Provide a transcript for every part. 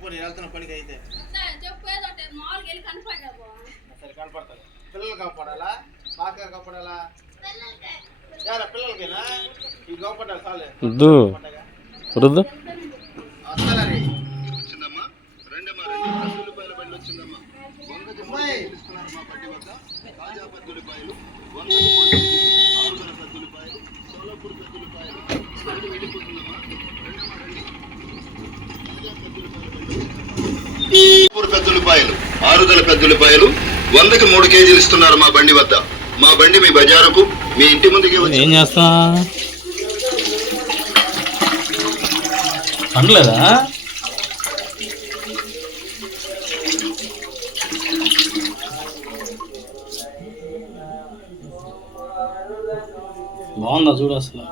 చెప్పు నేను వెళ్తున్న పనికి అయితే. చెప్పు ఏదో మామూలుగా వెళ్ళి కనపడ్డావు సరే కనపడతాను. పిల్లలు కాపాడాలా పాక కాపాడాలా యారా పిల్లలకేనా? ఈ కాపాడాలి చాలే. వద్దు. వస్తారా? రే వచ్చిందమ్మా. రెండమ్మా రెండు పది రూపాయల బండి వచ్చిందమ్మా వందకి మూడు అమ్మాయి. ఇస్తున్నారు మా బండి వద్ద తాజా పది రూపాయలు వందకి మూడు ఆరు వందల పది రూపాయలు సోలాపూర్ పది రూపాయలు బండి వెళ్ళిపోతుందమ్మా రెండమ్మా రండి తాజా పది రూపాయల బండి వచ్చిందమ్మా. సోలాపూర్ పెద్ద ఆరుదల ఆరు పెద్ద రూపాయలు వందకి మూడు కేజీలు ఇస్తున్నారు మా బండి వద్ద. మా బండి మీ బజారుకు మీ ఇంటి ముందుకి వచ్చి ఏం చేస్తా? పండలేదా? బాగుందా చూడు అసలు?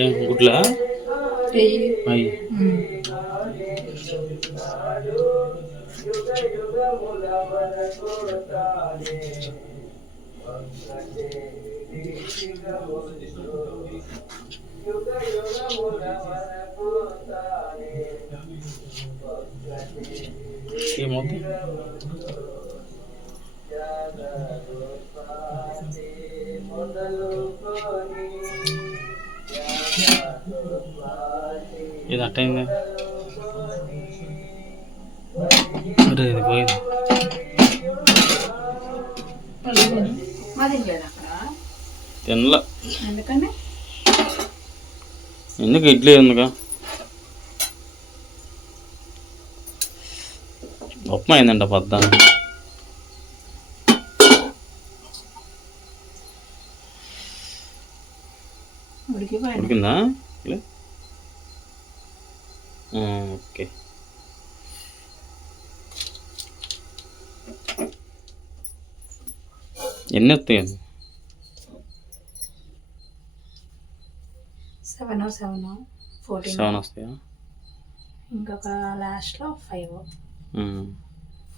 గుడ్లా? అయ్యి. ఏమవుతుంది ఇది అట్టయింది అరే ఇది పోయింది. తినలా. ఎందుకు ఇడ్లీ ఎందుకు? ఉప్మా అయిందంట పద్దా ఉడికిపోయింది. ఉడికిందా? లే. ఆ, ఓకే ఎన్ని వస్తాయి సెవెన్ సెవెన్ ఫోర్టీన్ సెవెన్ వస్తాయా ఇంకొక లాస్ట్లో ఫైవ్ ఉమ్.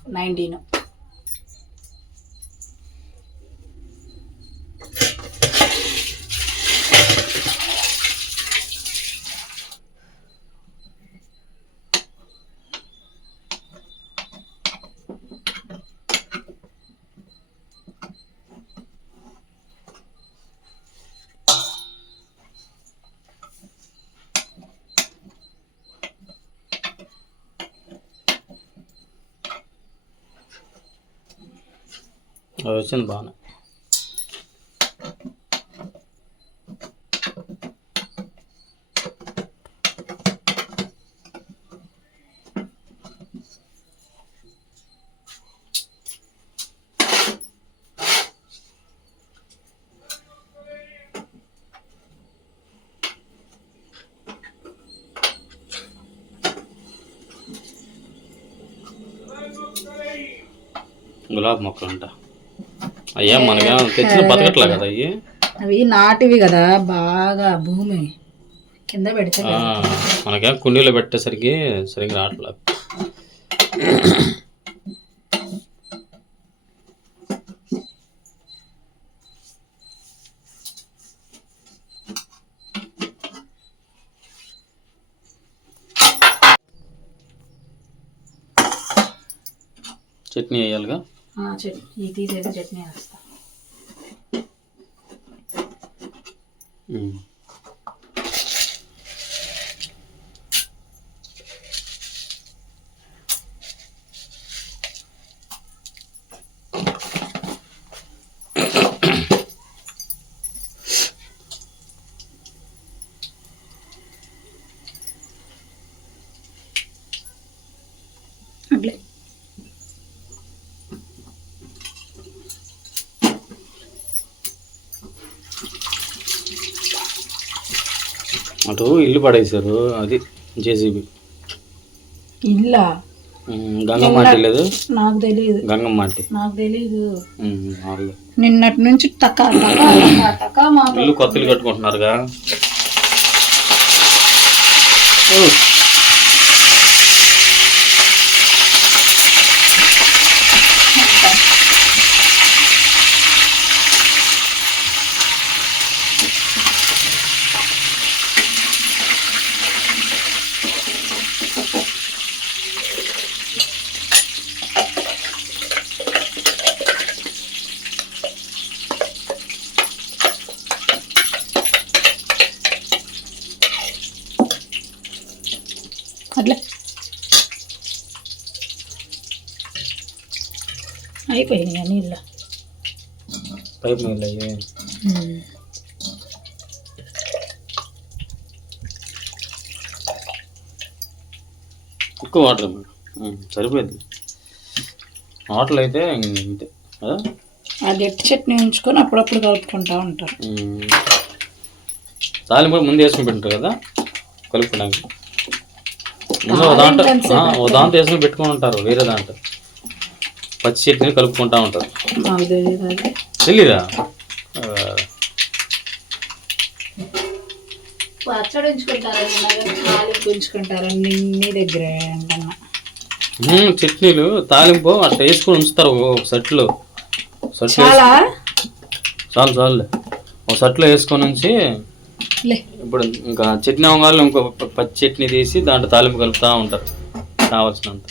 నైన్టీన్ అది వచ్చింది బాగానే గులాబీ మొక్కలు అంట అయ్యా మనకి తెచ్చిన బతకట్లే కదా అయ్యి అవి నాటివి కదా బాగా భూమి కింద పెడితే మనకేం కుండీలో పెట్టేసరికి సరిగ్గా రావట్లేదు చట్నీ వేయాలిగా. చట్నీ తీసేసి చట్నీ వేస్తా ఉమ్. అట్లే అటు ఇల్లు పడేశారు అది జేసీబీ. ఇల్లా? గంగమ్మ లేదు? నాకు తెలియదు గంగమ్మ నాకు తెలియదు నిన్నటి నుంచి టకా టకా టకా టకా మా ఇల్లు కొత్త ఇల్లు కట్టుకుంటున్నారుగా అయిపోయింది నీళ్ళు. పైపు నీళ్ళు అయ్యి ఎక్కువ వాటర్ సరిపోయింది. వాటర్ అయితే ఇంతే కదా ఆ గట్టి చట్నీ ఉంచుకొని అప్పుడప్పుడు కలుపుకుంటా ఉంటారు. తాలింపు కూడా ముందు వేసుకుని పెట్టారు కదా కలుపుకోవడానికి. ముందు దాంట్లో దాంట్లో వేసుకుని పెట్టుకొని ఉంటారు వేరే దాంట్లో. పచ్చి చట్నీ కలుపుకుంటా ఉంటారు తెలీదా? పచ్చడి దగ్గరే చట్నీలు తాలింపు అట్లా వేసుకొని ఉంచుతారు ఒక సెట్లో చాలా? చాలు ఒక సెట్లో వేసుకొని ఉంచి ఇప్పుడు ఇంకా చట్నీ వంగాలు ఇంకో పచ్చి చట్నీ తీసి దాంట్లో తాలింపు కలుపుతూ ఉంటారు. కావాల్సినంత.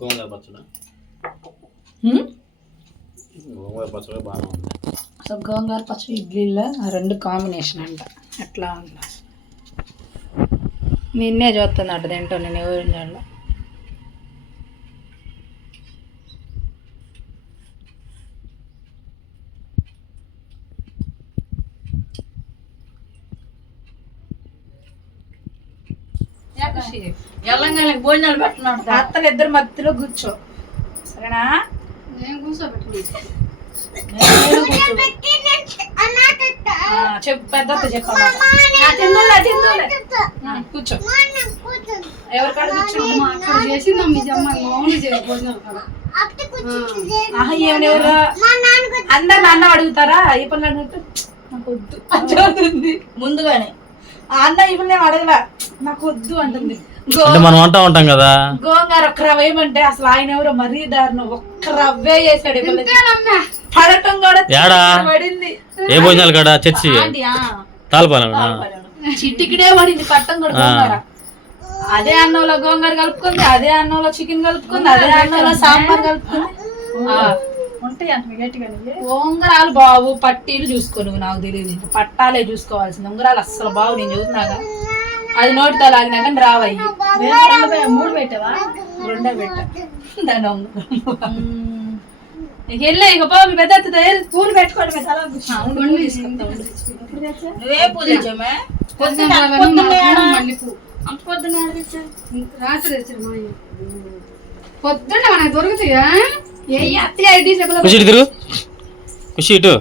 గోంగూర పచ్చడి? గోంగూర పచ్చడి బాగానే ఉంది. అసలు గోంగూర పచ్చడి ఇడ్లీలో ఆ రెండు కాంబినేషన్ అంట. ఎట్లా ఉంది నిన్నే చూస్తుంది అటు తింటా నేను ఎవరి భోజనాలు పెట్టినాడు అత్తలు ఇద్దరు మధ్యలో కూర్చో. సరేనా? నేను చెప్పు పెద్ద చెప్పాలి కూర్చో. ఎవరికాడ కూర్చో. అక్కడ చేసిందా మీ జమ్మ మామూలు చేయ భోజనాలు కదా ఆహా ఏమని ఎవరు? అందరు నాన్న అడుగుతారా? ఈ పనులు అన్నట్టు నాకు వద్దు. ముందుగానే. అన్న ఏం అడగలా. నాకు వద్దు అంటుంది అంటే మనం అంటా ఉంటాం కదా. గోంగార ఒక్క రవ్వ ఏమంటే అసలు ఆయన ఎవరో మరీ దారుణం. ఒక్క రవ్వే చేశాడు. పడటం కూడా ఏడా పడింది. ఏ భోజనాలు కాడ? చర్చి? తాళపాలెమా చిట్టికిడే పడింది పట్టం కూడా గోంగార. అదే అన్నంలో గోంగూర కలుపుకుంది అదే అన్నంలో చికెన్ కలుపుకుంది అదే అన్నంలో సాంబార్ కలుపుకుంది. ఆ, ఉంటాయి అంట గట్టిగానే ఉంగరాలు బావు పట్టీలు చూసుకో నువ్వు నాకు తెలియదు ఇంకా పట్టాలే చూసుకోవాల్సింది. ఉంగరాలు అస్సలు బావు నేను చూసినాగా అది నోటితో లాగినా కానీ రావయ్యి. మూడు పెట్టావా? రెండే పెట్ట. దాని ఉంగరం వెళ్ళే ఇక మీ పెద్ద పూలు పెట్టుకోండి. నువ్వే పూజ. అంత పొద్దున్న? రాత్రి. పొద్దున్న మనకు దొరుకుతాయా? ఖుషి ఇటు తిరుగు. ఖుషి ఇటు.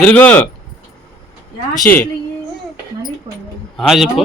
తిరుగు. ఖుషి. ఆ చెప్పు